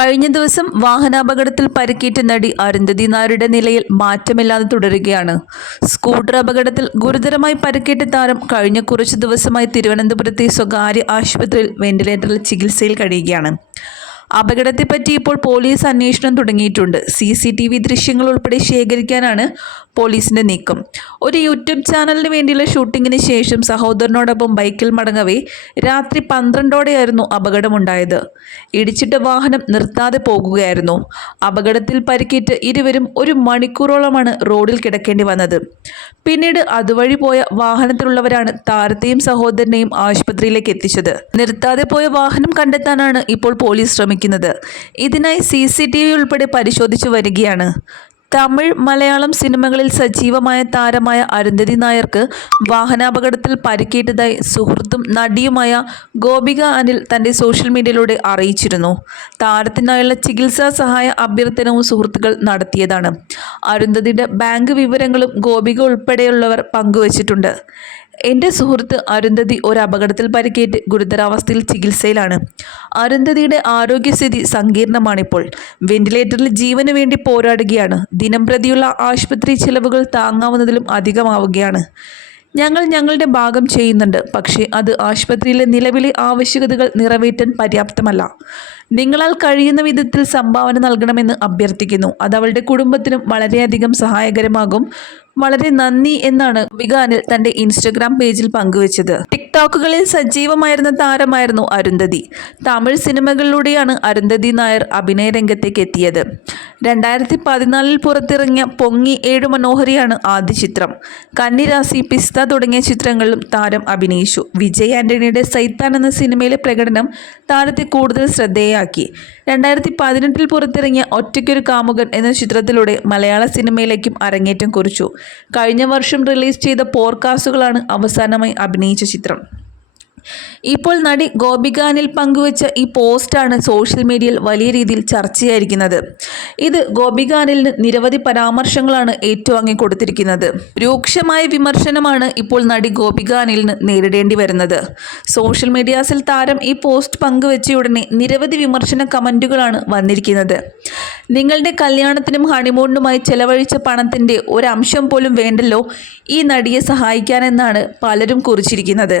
കഴിഞ്ഞ ദിവസം വാഹനാപകടത്തിൽ പരിക്കേറ്റ നടി അരുന്ധതി നായരുടെ നിലയിൽ മാറ്റമില്ലാതെ തുടരുകയാണ്. സ്കൂട്ടർ അപകടത്തിൽ ഗുരുതരമായി പരിക്കേറ്റ താരം കഴിഞ്ഞ കുറച്ചു ദിവസമായി തിരുവനന്തപുരത്തെ സ്വകാര്യ ആശുപത്രിയിൽ വെന്റിലേറ്ററിൽ ചികിത്സയിൽ കഴിയുകയാണ്. അപകടത്തെപ്പറ്റി ഇപ്പോൾ പോലീസ് അന്വേഷണം തുടങ്ങിയിട്ടുണ്ട്. സി സി ടി വി ദൃശ്യങ്ങൾ ഉൾപ്പെടെ ശേഖരിക്കാനാണ് പോലീസിന്റെ നീക്കം. ഒരു യൂട്യൂബ് ചാനലിന് വേണ്ടിയുള്ള ഷൂട്ടിങ്ങിന് ശേഷം സഹോദരനോടൊപ്പം ബൈക്കിൽ മടങ്ങവേ രാത്രി പന്ത്രണ്ടോടെയായിരുന്നു അപകടമുണ്ടായത്. ഇടിച്ചിട്ട വാഹനം നിർത്താതെ പോകുകയായിരുന്നു. അപകടത്തിൽ പരിക്കേറ്റ് ഇരുവരും ഒരു മണിക്കൂറോളമാണ് റോഡിൽ കിടക്കേണ്ടി വന്നത്. പിന്നീട് അതുവഴി പോയ വാഹനത്തിലുള്ളവരാണ് താരത്തെയും സഹോദരനെയും ആശുപത്രിയിലേക്ക് എത്തിച്ചത്. നിർത്താതെ പോയ വാഹനം കണ്ടെത്താനാണ് ഇപ്പോൾ പോലീസ് ശ്രമിക്കുന്നത്. ഇതിനായി സി സി ടി വി ഉൾപ്പെടെ പരിശോധിച്ചു വരികയാണ്. തമിഴ് മലയാളം സിനിമകളിൽ സജീവമായ താരമായ അരുന്ധതി നായർക്ക് വാഹനാപകടത്തിൽ പരിക്കേറ്റതായി സുഹൃത്തും നടിയുമായ ഗോപിക അനിൽ തന്റെ സോഷ്യൽ മീഡിയയിലൂടെ അറിയിച്ചിരുന്നു. താരത്തിനായുള്ള ചികിത്സാ സഹായ അഭ്യർത്ഥനവും സുഹൃത്തുക്കൾ നടത്തിയതാണ്. അരുന്ധതിയുടെ ബാങ്ക് വിവരങ്ങളും ഗോപിക ഉൾപ്പെടെയുള്ളവർ പങ്കുവച്ചിട്ടുണ്ട്. എന്റെ സുഹൃത്ത് അരുന്ധതി ഒരു അപകടത്തിൽ പരിക്കേറ്റ് ഗുരുതരാവസ്ഥയിൽ ചികിത്സയിലാണ്. അരുന്ധതിയുടെ ആരോഗ്യസ്ഥിതി സങ്കീർണമാണിപ്പോൾ. വെന്റിലേറ്ററിൽ ജീവന് വേണ്ടി പോരാടുകയാണ്. ദിനം പ്രതിയുള്ള ആശുപത്രി ചിലവുകൾ താങ്ങാവുന്നതിലും അധികമാവുകയാണ്. ഞങ്ങൾ ഞങ്ങളുടെ ഭാഗം ചെയ്യുന്നുണ്ട്. പക്ഷേ അത് ആശുപത്രിയിലെ നിലവിലെ ആവശ്യകതകൾ നിറവേറ്റാൻ പര്യാപ്തമല്ല. നിങ്ങളാൽ കഴിയുന്ന വിധത്തിൽ സംഭാവന നൽകണമെന്ന് അഭ്യർത്ഥിക്കുന്നു. അത് അവളുടെ കുടുംബത്തിനും വളരെയധികം സഹായകരമാകും. വളരെ നന്ദി എന്നാണ് വികാനിൽ തന്റെ ഇൻസ്റ്റഗ്രാം പേജിൽ പങ്കുവച്ചത്. ടിക്ടോക്കുകളിൽ സജീവമായിരുന്ന താരമായിരുന്നു അരുന്ധതി. തമിഴ് സിനിമകളിലൂടെയാണ് അരുന്ധതി നായർ അഭിനയ രംഗത്തേക്ക് എത്തിയത്. രണ്ടായിരത്തി പതിനാലിൽ പുറത്തിറങ്ങിയ പൊങ്ങി ഏഴു മനോഹരിയാണ് ആദ്യ ചിത്രം. കന്നിരാസി പിസ്ത തുടങ്ങിയ ചിത്രങ്ങളിലും താരം അഭിനയിച്ചു. വിജയ് ആന്റണിയുടെ സൈത്താൻ എന്ന സിനിമയിലെ പ്രകടനം താരത്തെ കൂടുതൽ ശ്രദ്ധേയാക്കി രണ്ടായിരത്തി പതിനെട്ടിൽ പുറത്തിറങ്ങിയ ഒറ്റയ്ക്കൊരു കാമുകൻ എന്ന ചിത്രത്തിലൂടെ മലയാള സിനിമയിലേക്കും അരങ്ങേറ്റം കുറിച്ചു. കഴിഞ്ഞ വർഷം റിലീസ് ചെയ്ത പോർക്കാസുകളാണ് അവസാനമായി അഭിനയിച്ച ചിത്രം. ഇപ്പോൾ നടി ഗോപികാനിൽ പങ്കുവച്ച ഈ പോസ്റ്റാണ് സോഷ്യൽ മീഡിയയിൽ വലിയ രീതിയിൽ ചർച്ചയായിരിക്കുന്നത്. ഇത് ഗോപികാനിലിന് നിരവധി പരാമർശങ്ങളാണ് ഏറ്റുവാങ്ങി കൊടുത്തിരിക്കുന്നത് രൂക്ഷമായ വിമർശനമാണ് ഇപ്പോൾ നടി ഗോപികാനിലിന് നേരിടേണ്ടി വരുന്നത്. സോഷ്യൽ മീഡിയാസിൽ താരം ഈ പോസ്റ്റ് പങ്കുവച്ചയുടനെ നിരവധി വിമർശന കമന്റുകളാണ് വന്നിരിക്കുന്നത്. നിങ്ങളുടെ കല്യാണത്തിനും ഹണിമൂണിനുമായി ചെലവഴിച്ച പണത്തിന്റെ ഒരംശം പോലും വേണ്ടല്ലോ ഈ നടിയെ സഹായിക്കാനെന്നാണ് പലരും കുറിച്ചിരിക്കുന്നത്.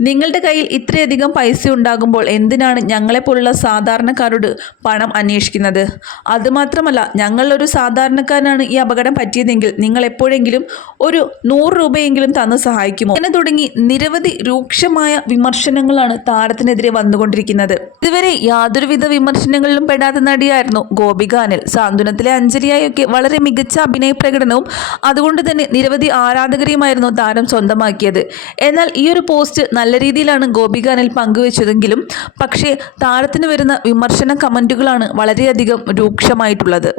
നിങ്ങളുടെ കയ്യിൽ ഇത്രയധികം പൈസ ഉണ്ടാകുമ്പോൾ എന്തിനാണ് ഞങ്ങളെപ്പോലുള്ള സാധാരണക്കാരോട് പണം അന്വേഷിക്കുന്നത്? അതുമാത്രമല്ല ഞങ്ങളൊരു സാധാരണക്കാരനാണ് ഈ അപകടം പറ്റിയതെങ്കിൽ നിങ്ങൾ എപ്പോഴെങ്കിലും ഒരു നൂറ് രൂപയെങ്കിലും തന്ന് സഹായിക്കുമോ? അങ്ങനെ തുടങ്ങി നിരവധി രൂക്ഷമായ വിമർശനങ്ങളാണ് താരത്തിനെതിരെ വന്നുകൊണ്ടിരിക്കുന്നത്. ഇതുവരെ യാതൊരുവിധ വിമർശനങ്ങളിലും പെടാത്ത നടിയായിരുന്നു ഗോപിക അനിൽ. സാന്ത്വനത്തിലെ അഞ്ജലിയായൊക്കെ വളരെ മികച്ച അഭിനയ പ്രകടനവും അതുകൊണ്ട് തന്നെ നിരവധി ആരാധകരെയുമായിരുന്നു താരം സ്വന്തമാക്കിയത്. എന്നാൽ ഈ ഒരു പോസ്റ്റ് നല്ല രീതിയിലാണ് ഗോപിക അനിൽ പങ്കുവച്ചതെങ്കിലും പക്ഷേ താരത്തിന് വരുന്ന വിമർശന കമന്റുകളാണ് വളരെയധികം രൂക്ഷമായിട്ടുള്ളത്.